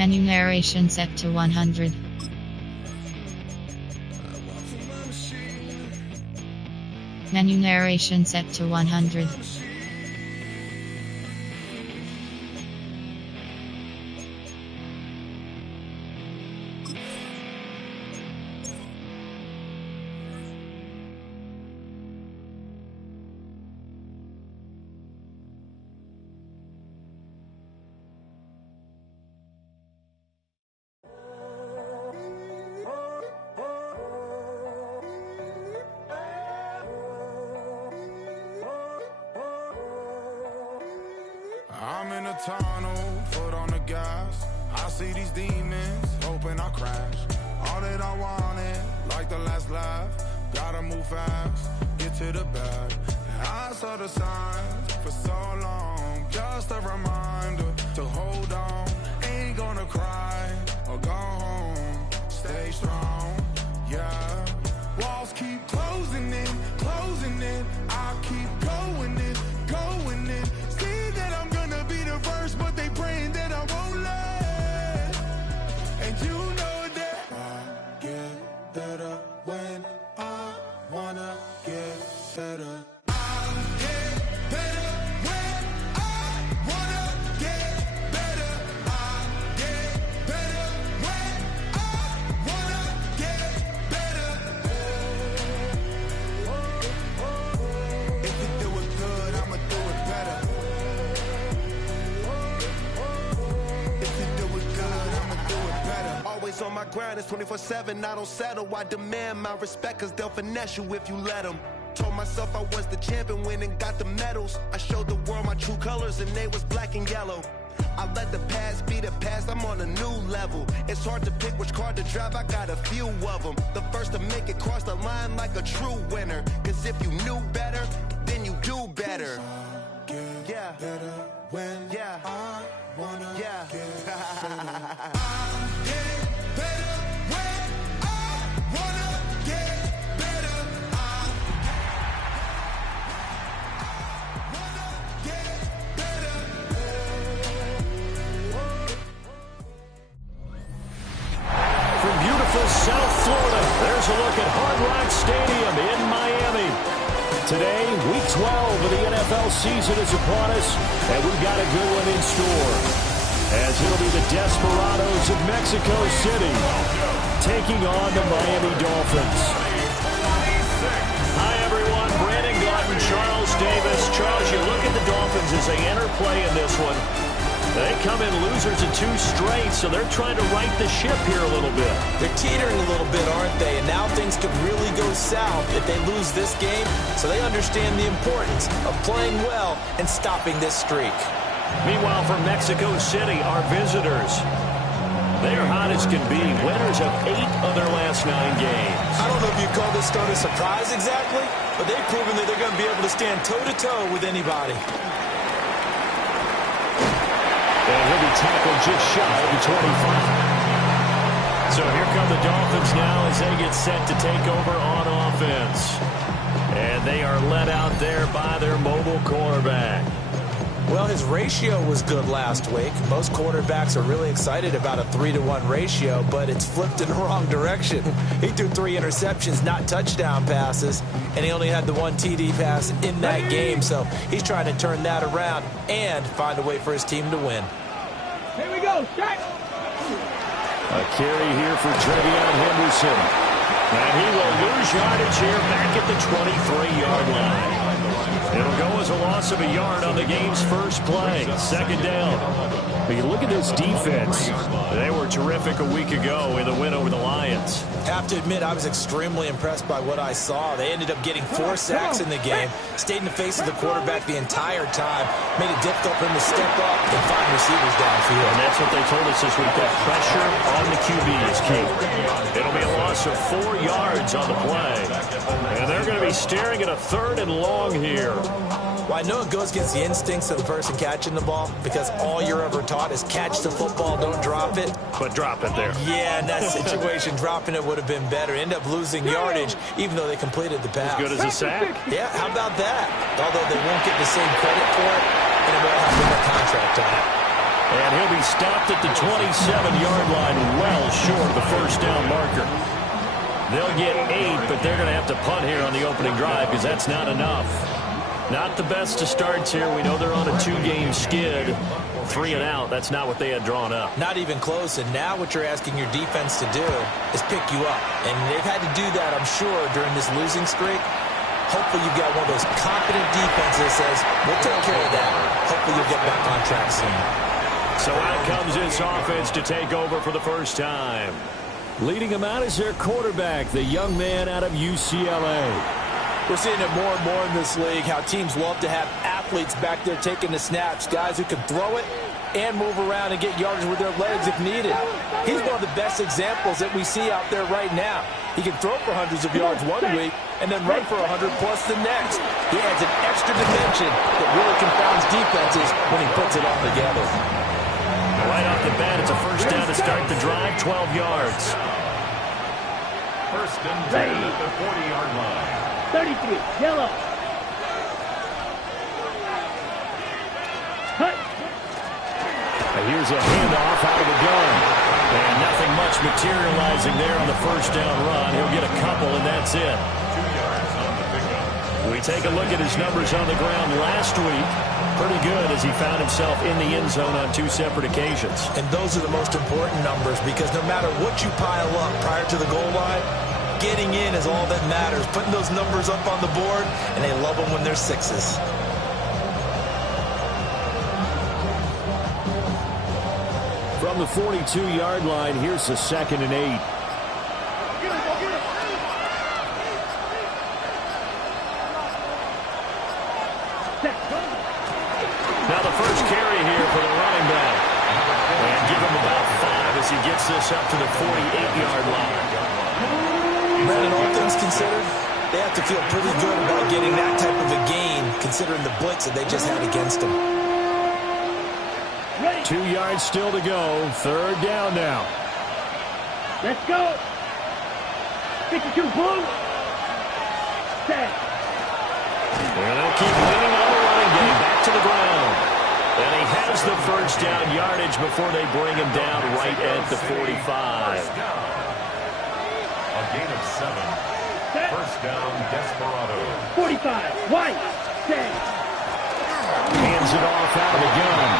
Menu narration set to 100. Menu narration set to 100. I'm in a tunnel, foot on the gas. I see these demons, hoping I crash. All that I wanted, like the last laugh. Gotta move fast, get to the bag. I saw the signs for so long. Just a reminder to hold on. Ain't gonna cry or go home. Stay strong, yeah. Walls keep closing in, closing in. I keep going in, going in. See that I'm gonna be the first, but they praying that I won't let. And you know that I get better when I wanna get better. I get better when I wanna get better. I get better when I wanna get better. If you do it good, I'ma do it better. If you do it good, I'ma do it better. Always on my grind, it's 24/7, I don't settle. I demand my respect, cause they'll finesse you if you let them. Told myself I was the champion, went and got the medals. I showed the world my true colors and they was black and yellow. I let the past be the past, I'm on a new level. It's hard to pick which car to drive, I got a few of them. The first to make it cross the line like a true winner. Cause if you knew better, then you do better. Yeah. Better when I wanna Yeah. get better. I get better when I wanna get better. I wanna get better. From beautiful South Florida, there's a look at Hard Rock Stadium in Miami. Today, week 12 of the NFL season is upon us, and we've got a good one in store. As it'll be the Desperados of Mexico City taking on the Miami Dolphins. Hi, everyone. Brandon Gaudin, Charles Davis. Charles, you look at the Dolphins as they enter play in this one. They come in losers of 2 straight, so they're trying to right the ship here a little bit. They're teetering a little bit, aren't they? And now things could really go south if they lose this game, so they understand the importance of playing well and stopping this streak. Meanwhile, from Mexico City, our visitors, they are hot as can be. Winners of 8 of their last 9 games. I don't know if you call this start a surprise exactly, but they've proven that they're going to be able to stand toe-to-toe with anybody. And he'll be tackled just shy of the 25. So here come the Dolphins now as they get set to take over on offense. And they are led out there by their mobile quarterback. Well, his ratio was good last week. Most quarterbacks are really excited about a 3-to-1 ratio, but it's flipped in the wrong direction. He threw 3 interceptions, not touchdown passes, and he only had the 1 TD pass in that game, so he's trying to turn that around and find a way for his team to win. Here we go, strike! A carry here for Trevion Henderson. And he will lose yardage here back at the 23-yard line. It'll go as a loss of a yard on the game's first play. Second down. But you look at this defense. They were terrific a week ago in the win over the Lions. Have to admit, I was extremely impressed by what I saw. They ended up getting 4 sacks in the game, stayed in the face of the quarterback the entire time, made it difficult for him to step up and find receivers downfield. And that's what they told us this week, that pressure on the QB is key. It'll be a loss of 4 yards on the play. And they're going to be staring at a 3rd and long here. Well, I know it goes against the instincts of the person catching the ball because all you're ever taught is catch the football, don't drop it. But drop it there. Yeah, in that situation, dropping it would have been better. End up losing yardage, even though they completed the pass. As good as a sack. Yeah, how about that? Although they won't get the same credit for it, and it won't have the contract on it. And he'll be stopped at the 27-yard line, well short of the first down marker. They'll get 8, but they're going to have to punt here on the opening drive because that's not enough. Not the best of starts here. We know they're on a 2-game skid. 3 and out. That's not what they had drawn up. Not even close. And now what you're asking your defense to do is pick you up. And they've had to do that, I'm sure, during this losing streak. Hopefully you've got one of those confident defenses that says, we'll take care of that. Hopefully you'll get back on track soon. So out comes this offense to take over for the first time. Leading them out is their quarterback, the young man out of UCLA. We're seeing it more and more in this league, how teams love to have athletes back there taking the snaps, guys who can throw it and move around and get yardage with their legs if needed. He's one of the best examples that we see out there right now. He can throw for hundreds of yards one week and then run for 100-plus the next. He adds an extra dimension that really confounds defenses when he puts it all together. Right off the bat, it's a first down to start the drive, 12 yards. First and 10 at the 40-yard line. 33, yellow. Cut. Here's a handoff out of the gun. And nothing much materializing there on the first down run. He'll get a couple, and that's it. 2 yards on the pickup. We take a look at his numbers on the ground last week. Pretty good as he found himself in the end zone on 2 separate occasions. And those are the most important numbers because no matter what you pile up prior to the goal line, getting in is all that matters. Putting those numbers up on the board, and they love them when they're 6s. From the 42-yard line, here's the 2nd and 8. Now the first carry here for the running back. And give him about 5 as he gets this up to the 48-yard line. Brandon, all things considered, they have to feel pretty good about getting that type of a gain considering the blitz that they just had against them. 2 yards still to go. 3rd down now. Let's go. 52, blue. Set. And they'll keep leaning on the running game. Back to the ground. And he has the first down yardage before they bring him down right at the 45. A gain of 7. First down, Desperado. 45, white. Set. Hands it off out of the gun.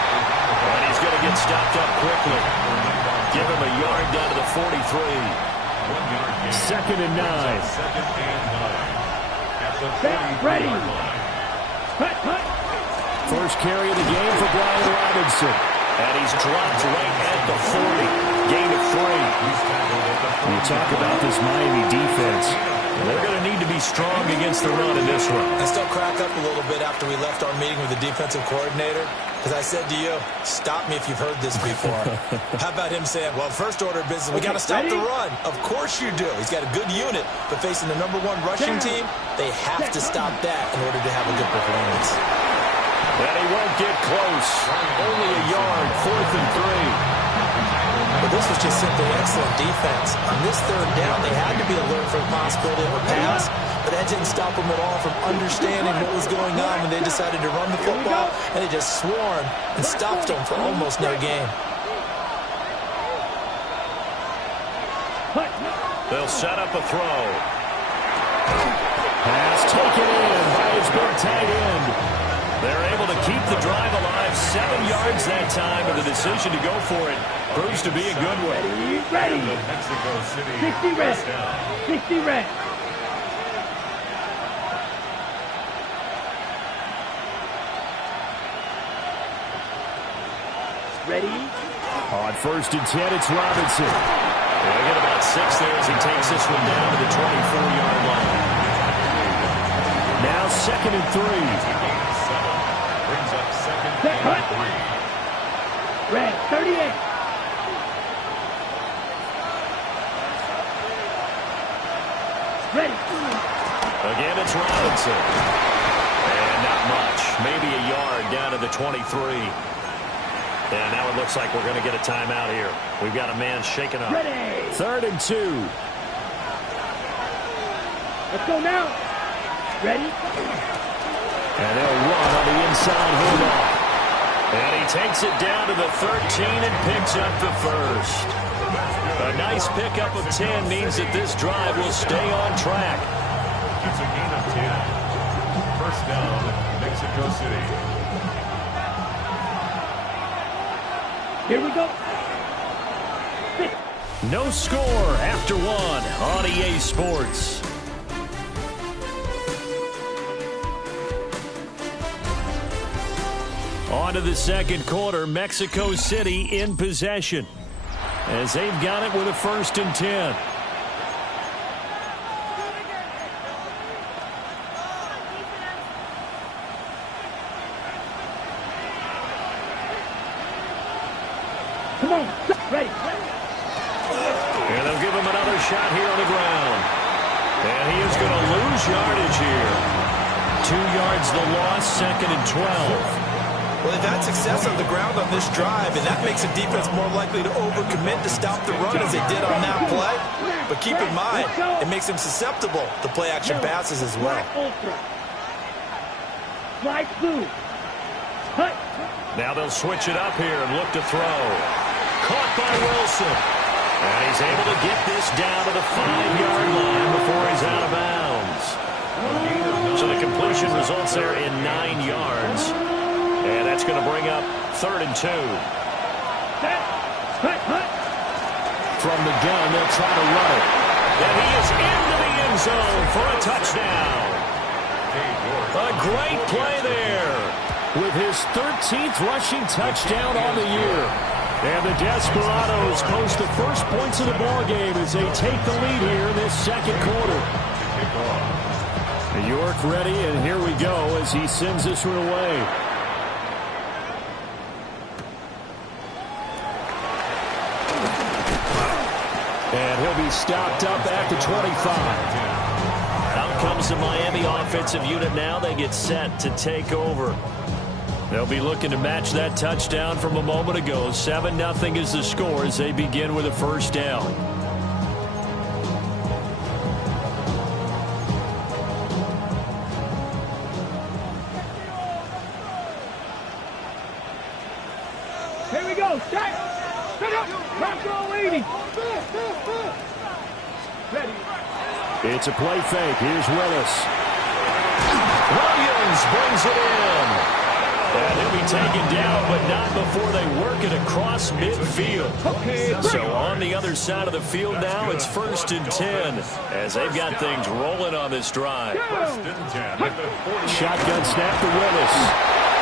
And he's going to get stopped up quickly. Give him a yard down to the 43. 1 yard gain. 2nd and 9. Second and 9. At the Set, ready. 40-yard line. Cut, cut. First carry of the game for Brian Robinson. And he's dropped right at the 40. Gain of 3. You talk about this Miami defense. They're going to need to be strong against the run in this one. I still crack up a little bit after we left our meeting with the defensive coordinator because I said to you, stop me if you've heard this before. How about him saying, well, first order of business, we got to stop the run. Of course you do. He's got a good unit, but facing the #1 rushing team, they have to stop that in order to have a good performance. And he won't get close. Only a yard, 4th and 3. But this was just simply excellent defense. On this 3rd down, they had to be alert for the possibility of a pass, but that didn't stop them at all from understanding what was going on when they decided to run the football, and they just swarmed and stopped them for almost no gain. They'll set up a throw. Pass taken in by his big tight end. They're able to keep the drive alive. 7 yards that time, and the decision to go for it proves to be a good one. Ready. The Mexico City 60 red. first down. 60 red. Ready. On 1st and 10, it's Robinson. They'll get about 6 there as he takes this one down to the 24-yard line. Now 2nd and 3. Brings up second Set, and cut. 3. Red, 38. Ready. Again, it's Robinson. And not much. Maybe a yard down to the 23. And now it looks like we're going to get a timeout here. We've got a man shaken up. Ready. 3rd and 2. Let's go now. Ready. And they'll run on the inside handoff. And he takes it down to the 13 and picks up the first. A nice pickup of 10 means that this drive will stay on track. It's a gain of 10. First down, Mexico City. Here we go. No score after one on EA Sports. On to the second quarter, Mexico City in possession, as they've got it with a 1st and 10. Come on, ready. And they'll give him another shot here on the ground. And he is going to lose yardage here. 2 yards the loss, 2nd and 12. Well, they've had success on the ground on this drive, and that makes the defense more likely to overcommit to stop the run as they did on that play. But keep in mind, it makes them susceptible to play-action passes as well. Slide blue. Hut. Now they'll switch it up here and look to throw. Caught by Wilson. And he's able to get this down to the 5-yard line before he's out of bounds. So the completion results there in 9 yards. And that's going to bring up 3rd and 2. From the gun, they'll try to run it. And he is into the end zone for a touchdown. A great play there with his 13th rushing touchdown on the year. And the Desperados post the first points of the ballgame as they take the lead here in this second quarter. York ready, and here we go as he sends this one away. And he'll be stopped up at the 25. Out comes the Miami offensive unit now. They get set to take over. They'll be looking to match that touchdown from a moment ago. 7-0 is the score as they begin with a 1st down. Here we go. Set up. Control 80. Ready. It's a play fake. Here's Willis. Williams brings it in. And he'll be taken down, but not before they work it across midfield. So on the other side of the field now, it's 1st and 10 as they've got things rolling on this drive. 1st and 10 at the 40. Shotgun snap to Willis.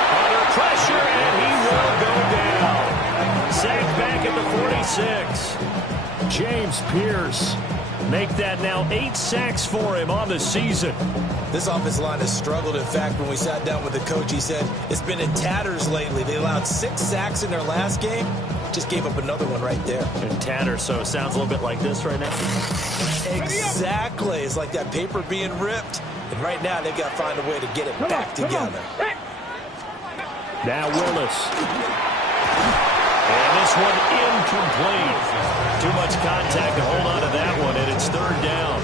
Under pressure, and he will go down. Sacked back at the 46. James Pierce. Make that now 8 sacks for him on the season. This offensive line has struggled. In fact, when we sat down with the coach, he said it's been in tatters lately. They allowed 6 sacks in their last game. Just gave up another one right there. In tatters, so it sounds a little bit like this right now. Exactly. It's like that paper being ripped. And right now, they've got to find a way to get it back together. Now Willis. And this one incomplete. Too much contact to hold on to that one, and it's 3rd down.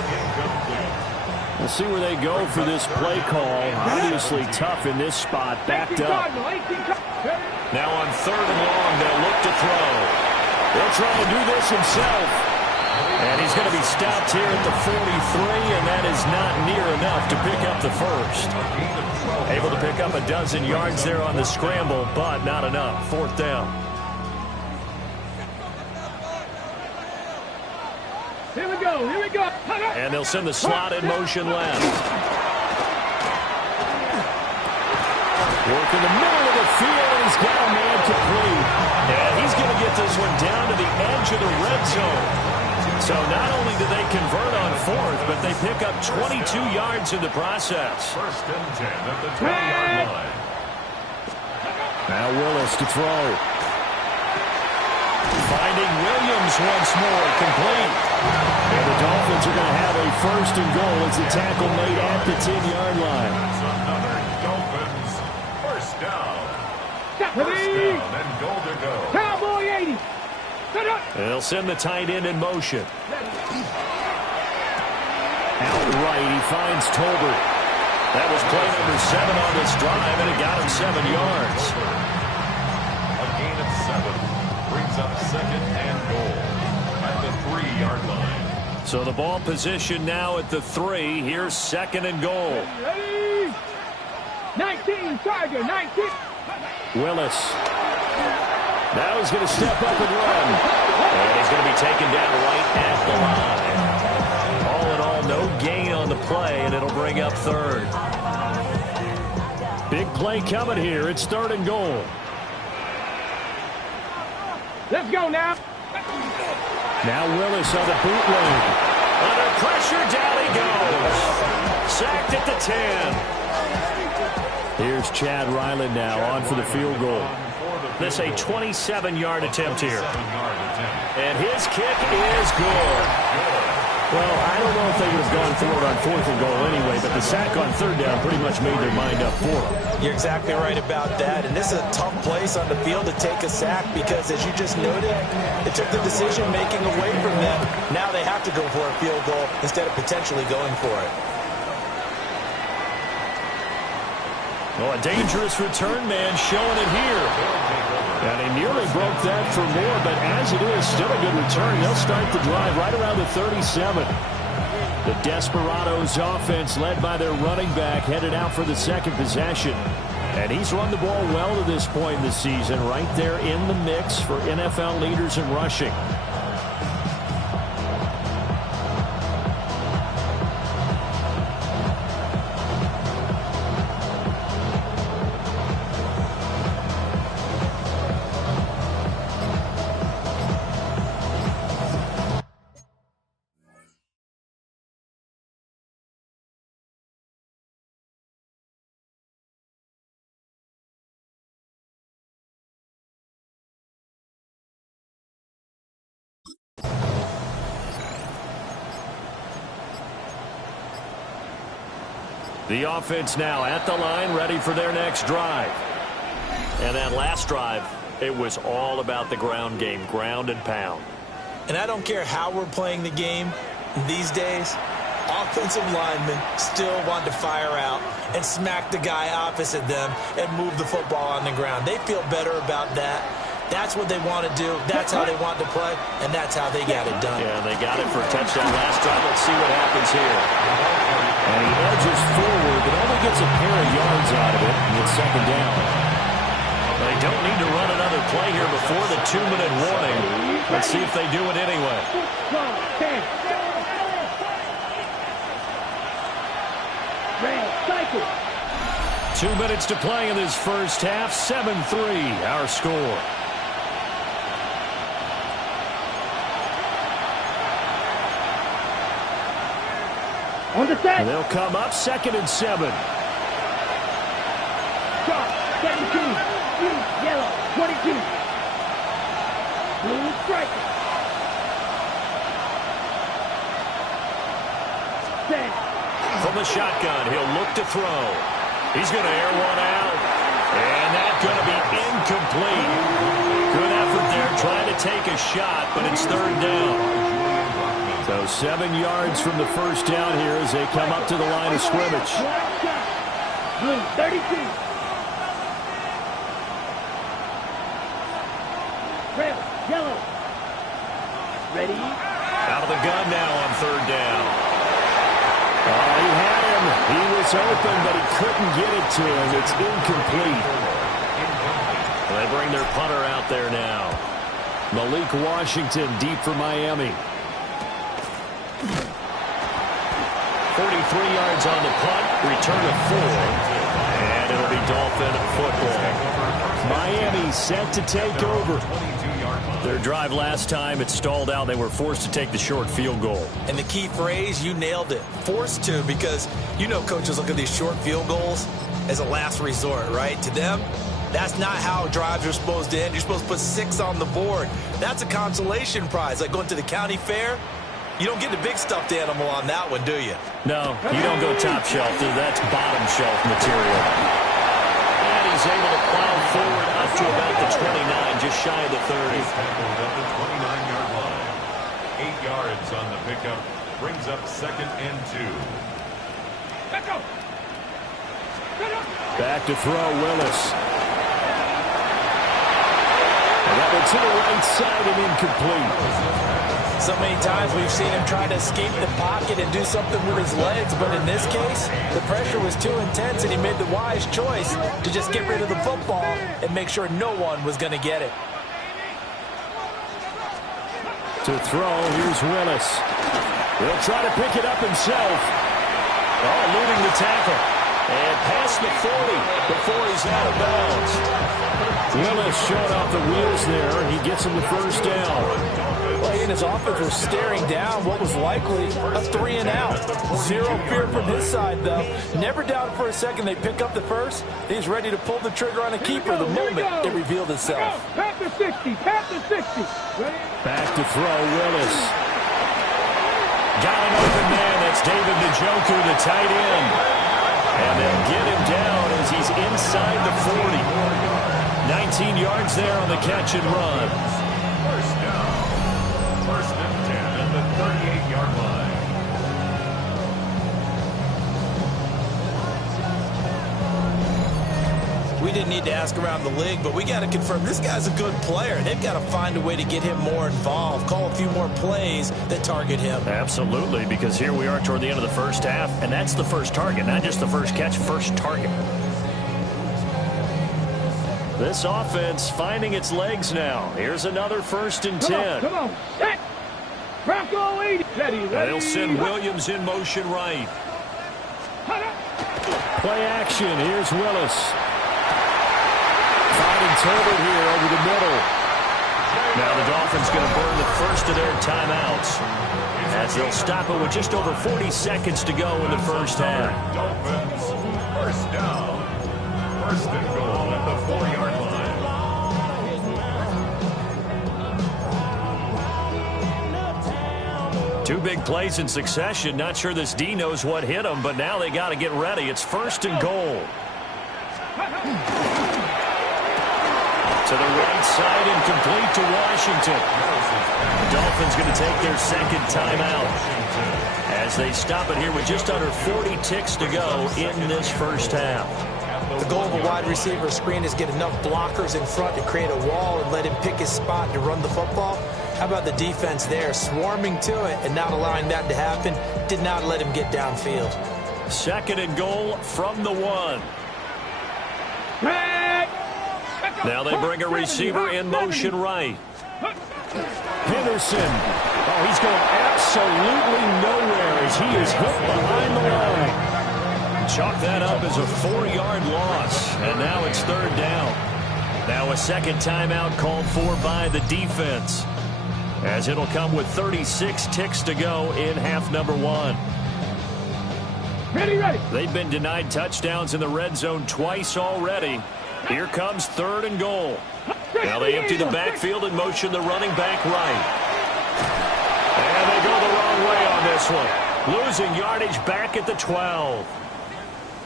We'll see where they go for this play call. Obviously tough in this spot, backed up. Now on 3rd and long, they'll look to throw. They'll try and do this himself. And he's going to be stopped here at the 43, and that is not near enough to pick up the first. Able to pick up a dozen yards there on the scramble, but not enough. 4th down. Here we go. Here we go. And they'll send the slot in motion left. Work in the middle of the field, and he's got a man complete. And he's going to get this one down to the edge of the red zone. So not only do they convert on 4th, but they pick up 22 yards in the process. 1st and 10 at the 20-yard line. Now Willis to throw. Finding Williams once more, complete. And the Dolphins are going to have a 1st and goal as the tackle made at the 10-yard line. That's another Dolphins 1st down. 1st down and goal to go. Cowboy 80. And they'll send the tight end in motion. Outright, he finds Tolbert. That was play number 7 on this drive, and it got him 7 yards. brings up second and goal at the 3-yard line. So the ball position now at the 3. Here's second and goal. Ready? 19, Tiger, 19. Willis. Now he's going to step up and run. And he's going to be taken down right at the line. All in all, no gain on the play, and it'll bring up third. Big play coming here. It's third and goal. Let's go now. Now Willis on the bootleg. Under pressure, down he goes. Sacked at the 10. Here's Chad Ryland now on for the field goal. This a 27-yard attempt here. And his kick is good. Well, I don't know if they would have gone for it on fourth and goal anyway, but the sack on third down pretty much made their mind up for them. You're exactly right about that. And this is a tough place on the field to take a sack because, as you just noted, it took the decision-making away from them. Now they have to go for a field goal instead of potentially going for it. Well, a dangerous return man showing it here. And he nearly broke that for more, but as it is, still a good return. They'll start the drive right around the 37. The Desperados offense, led by their running back, headed out for the second possession. And he's run the ball well to this point in the season, right there in the mix for NFL leaders in rushing. The offense now at the line, ready for their next drive. And that last drive, it was all about the ground game, ground and pound. And I don't care how we're playing the game these days, offensive linemen still want to fire out and smack the guy opposite them and move the football on the ground. They feel better about that. That's what they want to do. That's how they want to play, and that's how they got it done. Yeah, they got it for a touchdown last drive. Let's see what happens here. And he edges forward, but only gets a pair of yards out of it, and it's second down. They don't need to run another play here before the 2-minute warning. Let's see if they do it anyway. 2 minutes to play in this first half. 7-3, our score. On the set. They'll come up second and 7. Sharp, 17. Blue, yellow, 22. Blue striker. Set. From the shotgun, he'll look to throw. He's going to air one out. And that's going to be incomplete. Good effort there trying to take a shot, but it's third down. So 7 yards from the first down here as they come up to the line of scrimmage. Blue, 32. Red, yellow. Ready? Out of the gun now on third down. Oh, he had him. He was open, but he couldn't get it to him. It's incomplete. They bring their punter out there now. Malik Washington deep for Miami. 43 yards on the punt, return of 4, and it'll be Dolphin football. Miami set to take over. Their drive last time, it stalled out. They were forced to take the short field goal. And the key phrase, you nailed it, forced to, because you know coaches look at these short field goals as a last resort, right? To them, that's not how drives are supposed to end. You're supposed to put 6 on the board. That's a consolation prize, like going to the county fair. You don't get the big stuffed animal on that one, do you? No, you don't go top shelf. That's bottom shelf material. And he's able to plow forward up to about the 29, just shy of the 30. Tackled at the 29-yard line. 8 yards on the pickup. Brings up second and 2. Back to throw, Willis. That one to the right side and incomplete. So many times we've seen him try to escape the pocket and do something with his legs, but in this case, the pressure was too intense and he made the wise choice to just get rid of the football and make sure no one was going to get it. To throw, here's Willis. He'll try to pick it up himself. Oh, eluding the tackle. And past the 40 before he's out of bounds. Willis showing off the wheels there. He gets him the first down. Well, he and his offense were staring down what was likely a 3 and out. Zero fear from his side, though. Never doubted for a second they pick up the first. He's ready to pull the trigger on a keeper the moment it revealed itself. Pat the 60, pat the 60. Back to throw, Willis. Got an open man. That's David Njoku, the tight end. And they'll get him down as he's inside the 40. 19 yards there on the catch and run. First down. First and 10 at the 38-yard line. We didn't need to ask around the league, but we got to confirm this guy's a good player. They've got to find a way to get him more involved, call a few more plays that target him. Absolutely, because here we are toward the end of the first half, and that's the first target, not just the first catch, first target. This offense finding its legs now. Here's another first and 10. Come on, set. Bronco 80. Ready. They'll send Williams in motion right. Play action. Here's Willis. Finding Tolbert here over the middle. Now the Dolphins going to burn the first of their timeouts as they'll stop it with just over 40 seconds to go in the first half. Dolphins, first down. First and goal at the 4-yard line. Two big plays in succession. Not sure this D knows what hit him, but now they got to get ready. It's first and goal. To the right side and complete to Washington. The Dolphins going to take their second timeout as they stop it here with just under 40 ticks to go in this first half. The goal of a wide receiver screen is get enough blockers in front to create a wall and let him pick his spot to run the football. How about the defense there, swarming to it and not allowing that to happen? Did not let him get downfield. Second and goal from the 1. Now they bring a receiver in motion right. Henderson. Oh, he's going absolutely nowhere as he is hit behind the line. Chalk that up as a 4-yard loss, and now it's third down. Now a second timeout called for by the defense, as it'll come with 36 ticks to go in half number 1. Ready, ready. They've been denied touchdowns in the red zone twice already. Here comes third and goal. Now they empty the backfield and motion the running back right. And they go the wrong way on this one. Losing yardage back at the 12.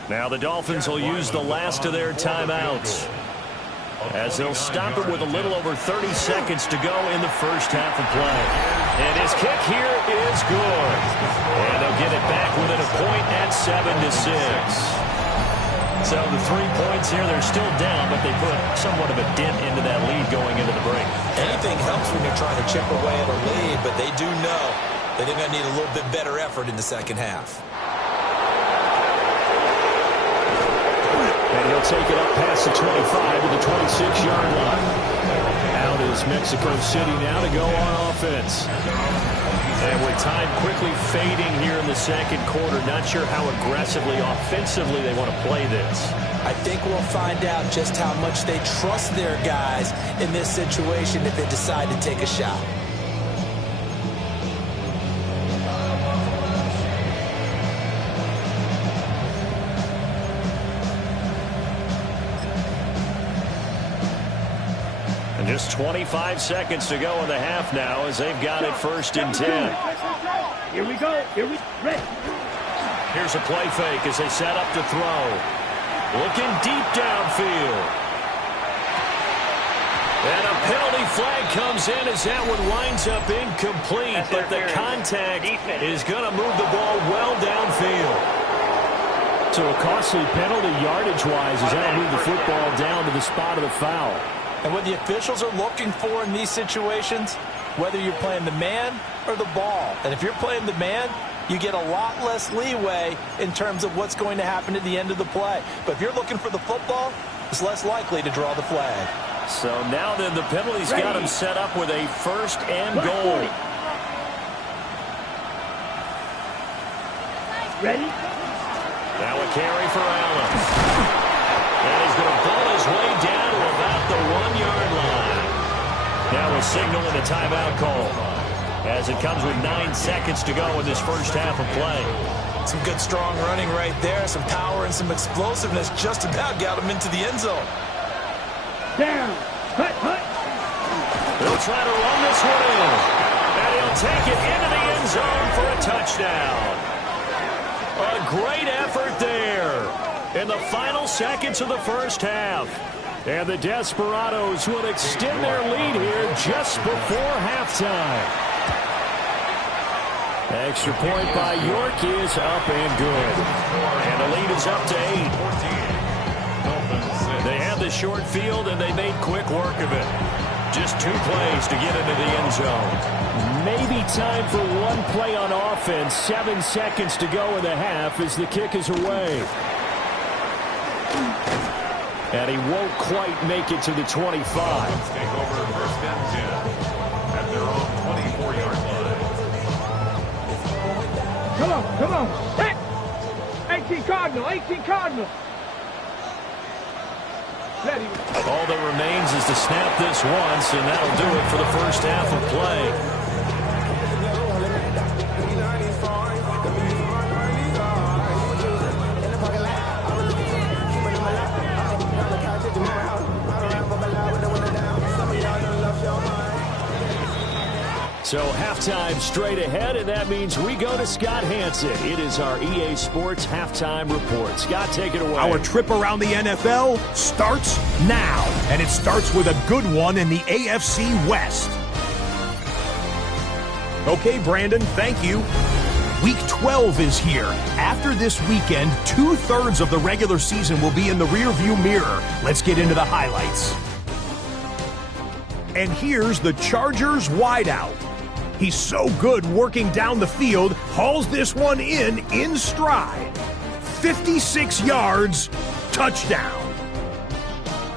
Now the Dolphins will use the last of their timeouts as they'll stop it with a little over 30 seconds to go in the first half of play. And his kick here is good. And they'll get it back within a point at 7-6. So the 3 points here, they're still down, but they put somewhat of a dent into that lead going into the break. Anything helps when you're trying to chip away at a lead, but they do know that they're going to need a little bit better effort in the second half. And he'll take it up past the 25 to the 26-yard line. Out is Mexico City now to go on offense. And with time quickly fading here in the second quarter, not sure how aggressively, offensively they want to play this. I think we'll find out just how much they trust their guys in this situation if they decide to take a shot. Just 25 seconds to go in the half now as they've got it first and 10. Here we go. Here we ready. Here's a play fake as they set up to throw. Looking deep downfield. And a penalty flag comes in as that one winds up incomplete, but the contact is going to move the ball well downfield. So a costly penalty yardage-wise as that'll move the football down to the spot of the foul. And what the officials are looking for in these situations, whether you're playing the man or the ball. And if you're playing the man, you get a lot less leeway in terms of what's going to happen at the end of the play. But if you're looking for the football, it's less likely to draw the flag. So now then the penalty's got him set up with a first and goal. Ready? Now a carry for Allen. And he's going to ball his way down to about the 1-yard line. Now we're signaling a timeout call as it comes with 9 seconds to go in this first half of play. Some good strong running right there. Some power and some explosiveness just about got him into the end zone. Down. Hut, hut. He'll try to run this one in. And he'll take it into the end zone for a touchdown. A great effort there in the final seconds of the first half. And the Desperados will extend their lead here just before halftime. Extra point by York is up and good. And the lead is up to 8. They had the short field, and they made quick work of it. Just 2 plays to get into the end zone. Maybe time for one play on offense. 7 seconds to go in the half as the kick is away. And he won't quite make it to the 25. Take over first and 10 at their own 24-yard line. Come on. Hit. 18 Cardinal. Ready. All that remains is to snap this once, and that'll do it for the first half of play. So halftime straight ahead, and that means we go to Scott Hanson. It is our EA Sports Halftime Report. Scott, take it away. Our trip around the NFL starts now, and it starts with a good one in the AFC West. Okay, Brandon, thank you. Week 12 is here. After this weekend, 2/3 of the regular season will be in the rearview mirror. Let's get into the highlights. And here's the Chargers wideout. He's so good working down the field, hauls this one in stride. 56 yards, touchdown.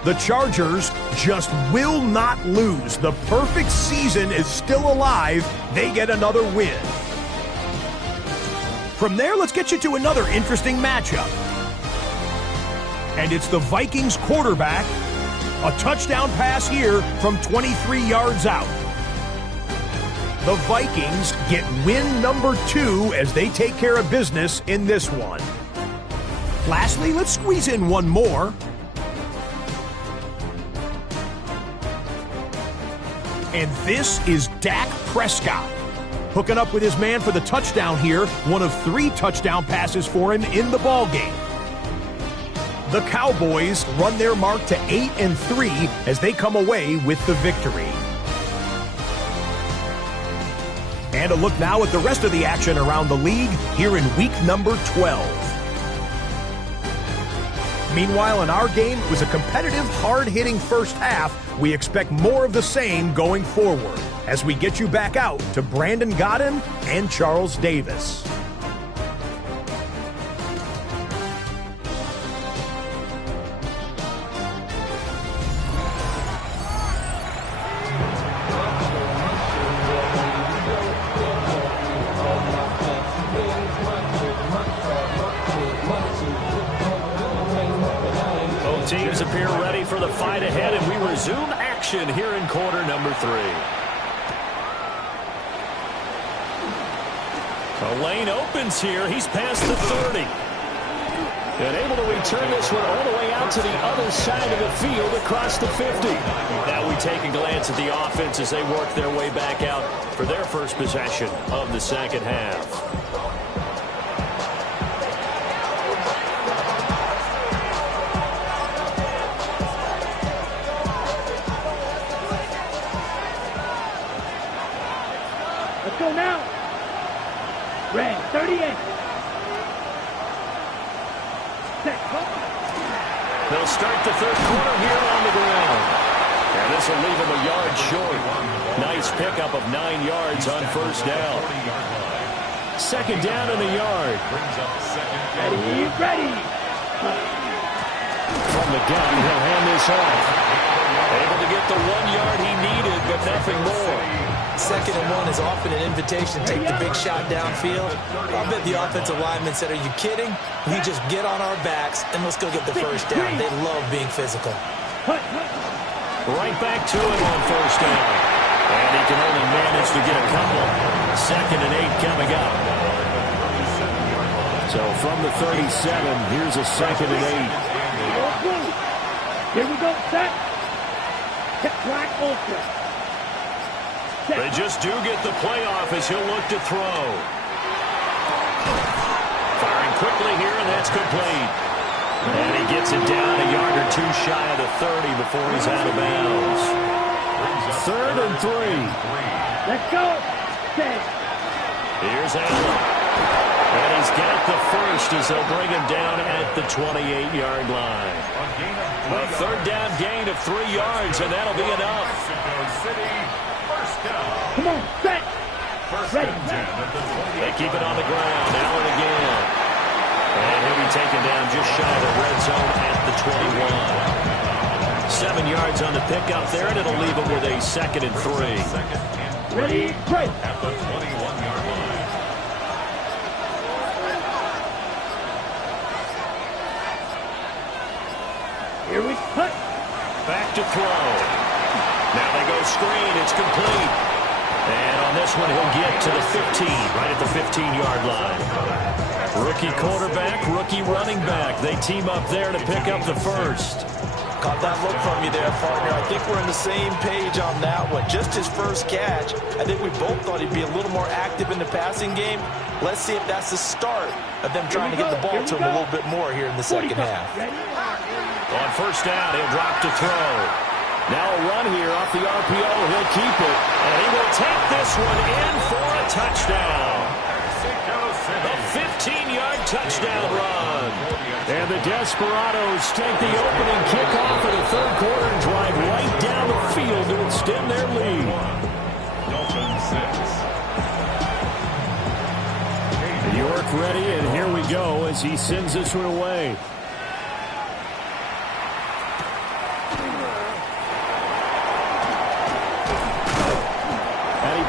The Chargers just will not lose. The perfect season is still alive. They get another win. From there, let's get you to another interesting matchup. And it's the Vikings quarterback. A touchdown pass here from 23 yards out. The Vikings get win number 2 as they take care of business in this one. Lastly, let's squeeze in one more. And this is Dak Prescott. Hooking up with his man for the touchdown here. One of 3 touchdown passes for him in the ballgame. The Cowboys run their mark to 8-3 as they come away with the victory. And a look now at the rest of the action around the league here in week number 12. Meanwhile, in our game, it was a competitive, hard-hitting first half. We expect more of the same going forward as we get you back out to Brandon Godden and Charles Davis. Teams appear ready for the fight ahead, and we resume action here in quarter number 3. A lane opens here. He's past the 30. And able to return this one all the way out to the other side of the field across the 50. Now we take a glance at the offense as they work their way back out for their first possession of the second half. Let's go now. Red, 38. Set, They'll start the third quarter here on the ground. And this will leave him a yard short. Nice pickup of 9 yards on first down. Second down in the yard. Ready. From the gun, he'll hand this off. Able to get the 1 yard he needed, but nothing more. Second and 1 is often an invitation to take the big shot downfield. I bet the offensive lineman said, are you kidding? We just get on our backs and let's go get the first down. They love being physical. Right back to it on first down. And he can only manage to get a couple. Second and 8 coming up. So from the 37, here's a second and 8. Here we go, set. Hit flag ultra. They just do get the playoff as he'll look to throw. Firing quickly here, and that's complete. And he gets it down a yard or two shy of the 30 before he's out of bounds. Third and 3. Let's go. Set. Here's Allen. And he's got the first as they'll bring him down at the 28-yard line. A third down gain of 3 yards, and that'll be enough. Come on, set. Ready. They keep it on the ground. Allen again. And he'll be taken down just shy of the red zone at the 21. 7 yards on the pickup there, and it'll leave him with a second and 3. Ready, break. At the 21-yard line. Here we cut. Back to throw. Now they go screen. It's complete. And on this one, he'll get to the 15, right at the 15-yard line. Rookie quarterback, rookie running back. They team up there to pick up the first. Caught that look from you there, partner. I think we're on the same page on that one. Just his first catch. I think we both thought he'd be a little more active in the passing game. Let's see if that's the start of them trying to get the ball to him a little bit more here in the second half. On first down, he'll drop to throw. Now a run here off the RPO. He'll keep it. And he will take this one in for a touchdown. A 15-yard touchdown run. And the Desperados take the opening kickoff of the third quarter and drive right down the field to extend their lead. York ready, and here we go as he sends this one away.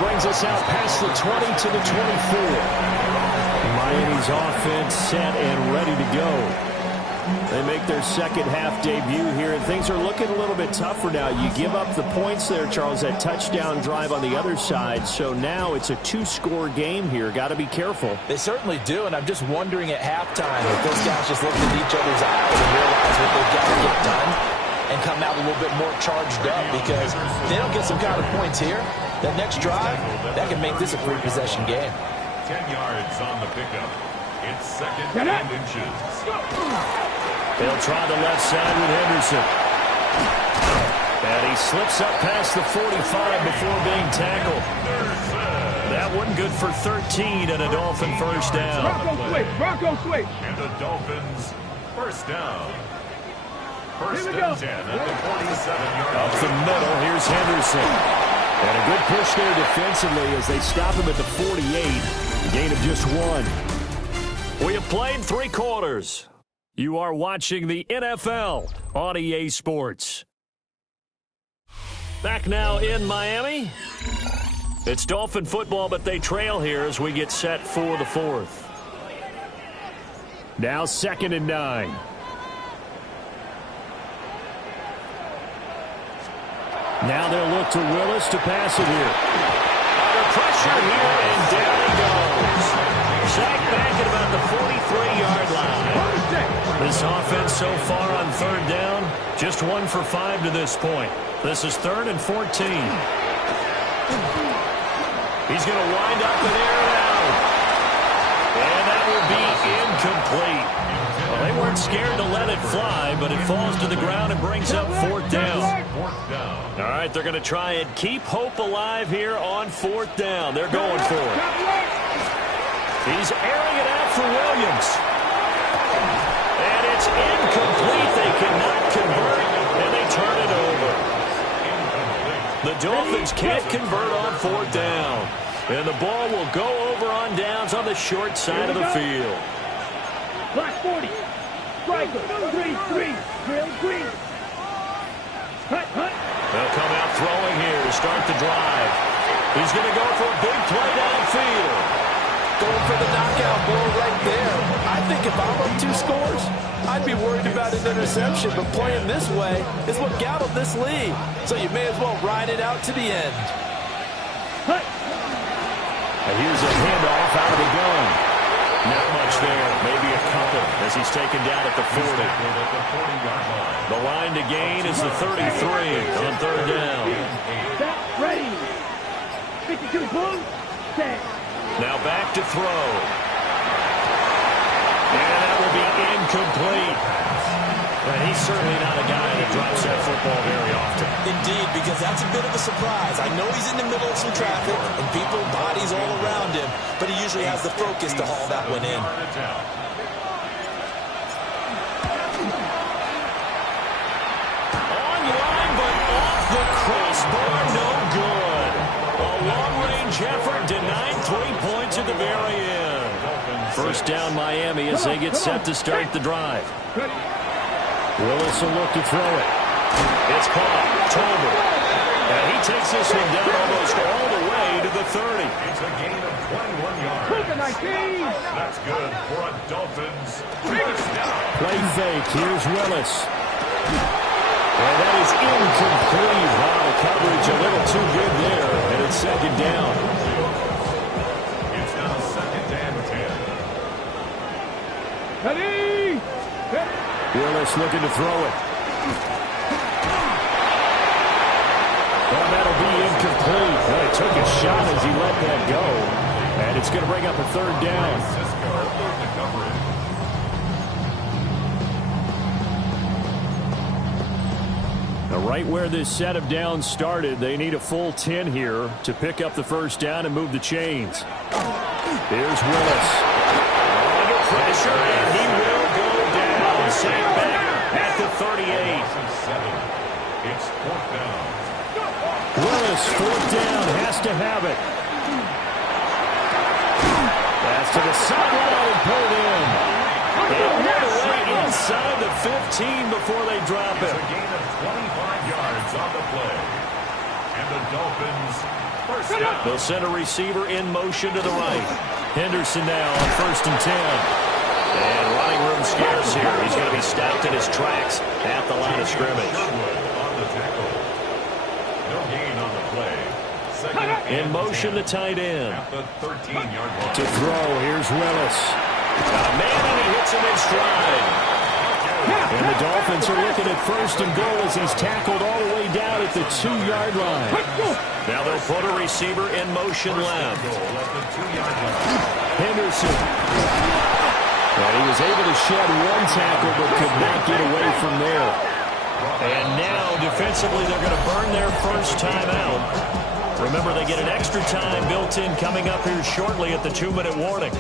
Brings us out past the 20 to the 24. Miami's offense set and ready to go. They make their second half debut here, and things are looking a little bit tougher now. You give up the points there, Charles, that touchdown drive on the other side. So now it's a 2-score game here. Got to be careful. They certainly do, and I'm just wondering at halftime if those guys just looked at each other's eyes and realize what they've got to get done and come out a little bit more charged up, because if they don't get some kind of points here, that next drive, that can make this a free possession game. 10 yards on the pickup. It's second and inches. They'll try the left side with Henderson. And he slips up past the 45 before being tackled. That one good for 13 and a Dolphin first down. Bronco switch. And the Dolphins first down. First and 10 at the 47-yard line. Up the middle, here's Henderson. And a good push there defensively as they stop him at the 48. A gain of just 1. We have played 3 quarters. You are watching the NFL on EA Sports. Back now in Miami. It's Dolphin football, but they trail here as we get set for the 4th. Now 2nd and 9. Now they'll look to Willis to pass it here. Under pressure here, and down he goes. Sacked back at about the 43-yard line. This offense so far on third down, just 1 for 5 to this point. This is 3rd and 14. He's going to wind up and air it out. And that will be incomplete. Well, they weren't scared to let it fly, but it falls to the ground and brings up 4th down. All right, they're going to try and keep hope alive here on 4th down. They're going for it. He's airing it out for Williams. And it's incomplete. They cannot convert, and they turn it over. Dolphins can't convert on 4th down. And the ball will go over on downs on the short side of the field. Black 40. Striker. 3-3. Drill green. Hut. They'll come out throwing here to start the drive. He's going to go for a big play downfield. Going for the knockout blow right there. I think if I'm up 2 scores, I'd be worried about an interception. But playing this way is what got him this lead. So you may as well ride it out to the end. Hut. And here's a handoff out of the gun. Not much there. Maybe a couple as he's taken down at the 40. The line to gain is the 33 on 3rd down. Stop. Ready. 52 blue. Set. Now back to throw. And that will be incomplete. And he's certainly not a guy that drops that football very often. Indeed, because that's a bit of a surprise. I know he's in the middle of some traffic and people, bodies all around him, but he usually has the focus to haul that one in. Online, but off the crossbar, no good. A long-range effort denied 3 points at the very end. First down Miami as they get set to start the drive. Willis will look to throw it. It's caught. Tolbert. And he takes this one down almost all the way to the 30. It's a gain of 21 yards. That's good for a Dolphins first down. Play fake. Here's Willis. And that is incomplete. Wow, coverage a little too good there. And it's 2nd down. It's now 2nd and 10. Ready. Willis looking to throw it. Well, that'll be incomplete. Well, he took a shot as he let that go. And it's going to bring up a 3rd down. Now, right where this set of downs started, they need a full 10 here to pick up the first down and move the chains. Here's Willis. Under pressure, and he will go down. Sacked back at the 38. It's 4th down. Willis, 4th down, has to have it. Pass to the sideline and pulled in. And right away inside the 15 before they drop it. It's a gain of 25 yards on the play. And the Dolphins first down. They'll send a receiver in motion to the right. Henderson now on 1st and 10. And running room scarce here. He's going to be stopped in his tracks at the line of scrimmage. On the tackle. No gain on the play. In motion, the tight end. At the 13-yard line. To throw, here's Willis. Got a man, and he hits him in stride. And the Dolphins are looking at 1st and goal as he's tackled all the way down at the 2-yard line. Now they'll put a receiver in motion left. Henderson. And he was able to shed 1 tackle, but could not get away from there. And now, defensively, they're going to burn their first time out. Remember, they get an extra time built in coming up here shortly at the 2-minute warning.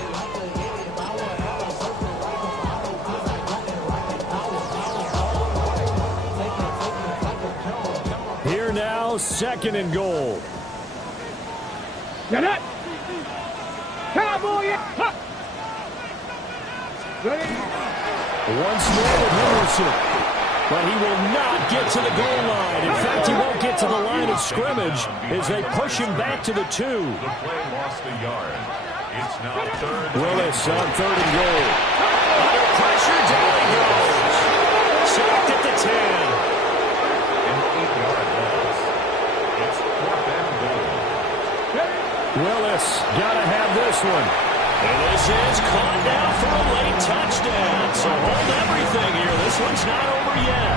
Here now, 2nd and goal. Get it. Cowboy. Ready. Once more with Henderson. But he will not get to the goal line. In fact, he won't get to the line of scrimmage as they push him back to the 2. The play lost a yard. It's now 3rd. Willis on 3rd and goal. Under pressure, down he goes. Sacked at the 10. An 8-yard loss. It's 4th and goal. Willis got to have this one. And this is caught down for a late touchdown. So hold everything here. This one's not over yet.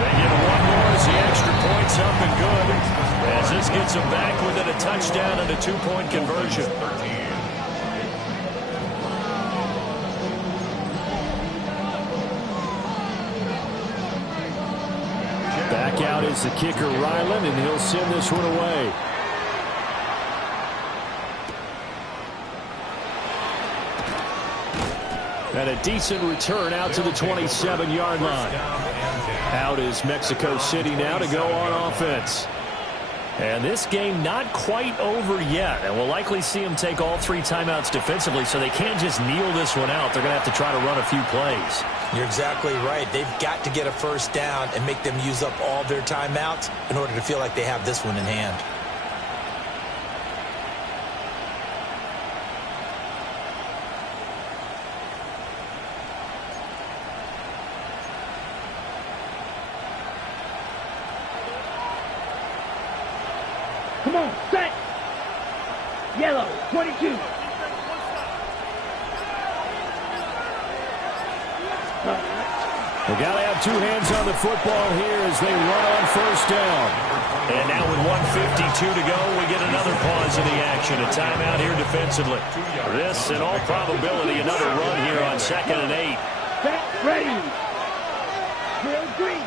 They get 1 more as the extra point's up and good. As this gets them back within a touchdown and a 2-point conversion. Back out is the kicker, Ryland, and he'll send this one away. And a decent return out to the 27-yard line. Out is Mexico City now to go on offense. And this game not quite over yet. And we'll likely see them take all 3 timeouts defensively, so they can't just kneel this one out. They're going to have to try to run a few plays. You're exactly right. They've got to get a first down and make them use up all their timeouts in order to feel like they have this one in hand. Come on, set. Yellow, 22. They got to have 2 hands on the football here as they run on first down. And now with 1:52 to go, we get another pause in the action. A timeout here defensively. This, in all probability, another run here on 2nd and 8. Set, ready. Drill green.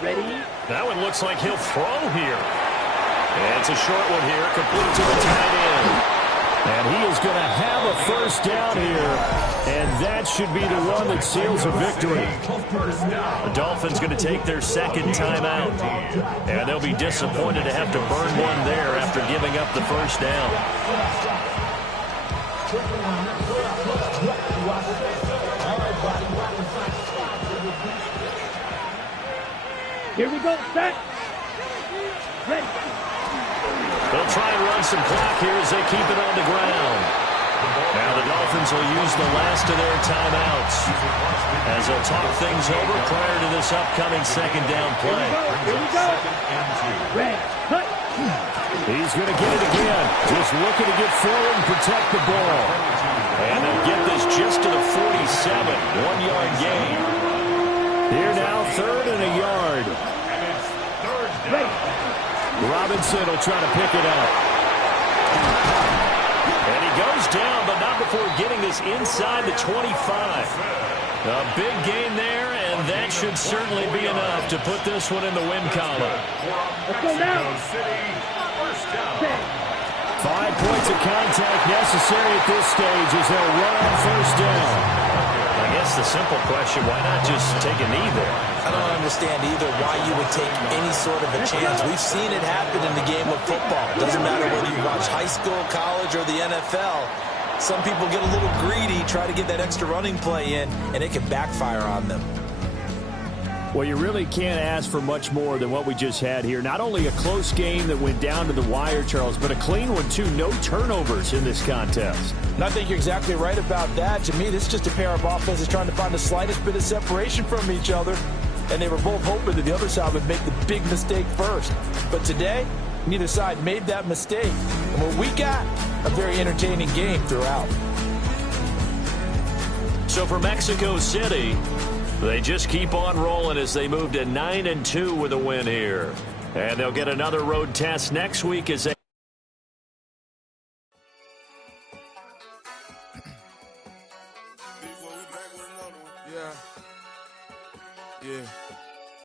Ready. That one looks like he'll throw here. And it's a short one here, complete to the tight end. And he is going to have a first down here, and that should be the one that seals a victory. The Dolphins going to take their 2nd timeout, and they'll be disappointed to have to burn one there after giving up the first down. Here we go, set. Ready. They'll try and run some clock here as they keep it on the ground. Now the Dolphins will use the last of their timeouts as they'll talk things over prior to this upcoming 2nd down play. Here we go. Red, cut. He's going to get it again. Just looking to get forward and protect the ball. And they'll get this just to the 47. 1-yard gain. Here now, 3rd and a yard. Ready. Robinson will try to pick it up. And he goes down, but not before getting this inside the 25. A big gain there, and that should certainly be enough to put this one in the win column. Let's go now. 5 points of contact necessary at this stage as they'll run on first down. I guess the simple question, why not just take a knee there? I don't understand either why you would take any sort of a chance. We've seen it happen in the game of football. Doesn't matter whether you watch high school, college, or the NFL. Some people get a little greedy, try to get that extra running play in, and it can backfire on them. Well, you really can't ask for much more than what we just had here. Not only a close game that went down to the wire, Charles, but a clean one, too. No turnovers in this contest. And I think you're exactly right about that. To me, this is just a pair of offenses trying to find the slightest bit of separation from each other. And they were both hoping that the other side would make the big mistake first. But today, neither side made that mistake. And what we got, a very entertaining game throughout. So for Mexico City, they just keep on rolling as they move to 9-2 with a win here. And they'll get another road test next week as they